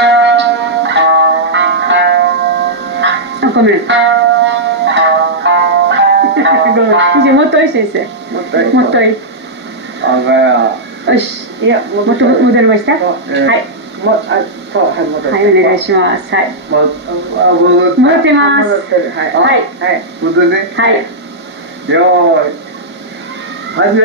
あ、ごめん。もっといい先生。もっといい。あがや。よし。いや、もっと戻りました。はい。はい、戻って。はい、お願いします。はい。戻ってます。戻ってる。はい。はい。はい。戻るね。はい。よーい。始め。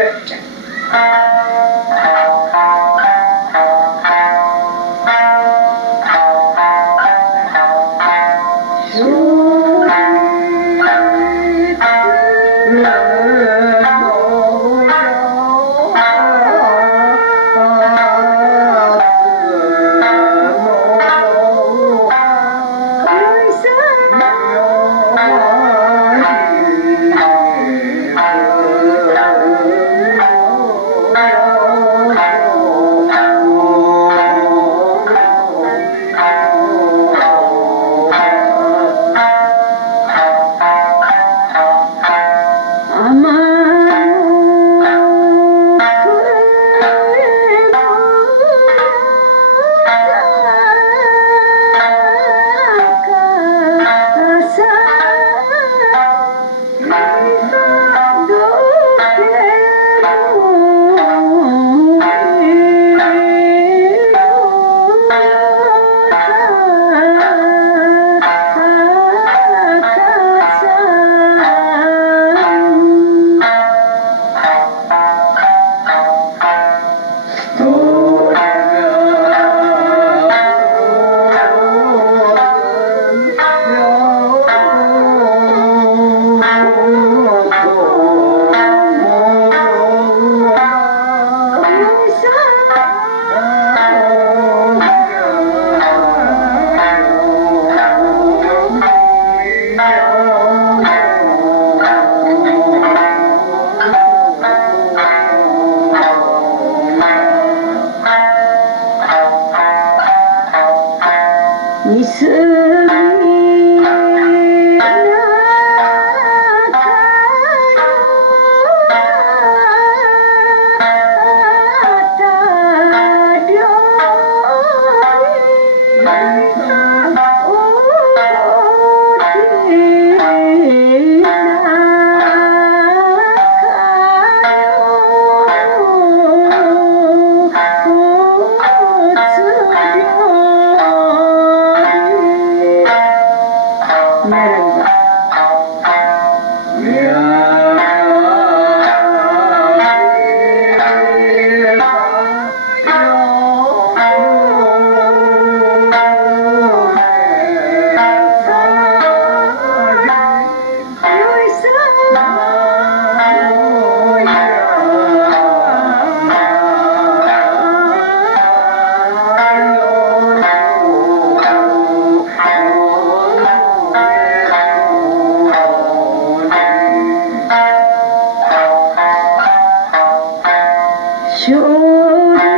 Sure.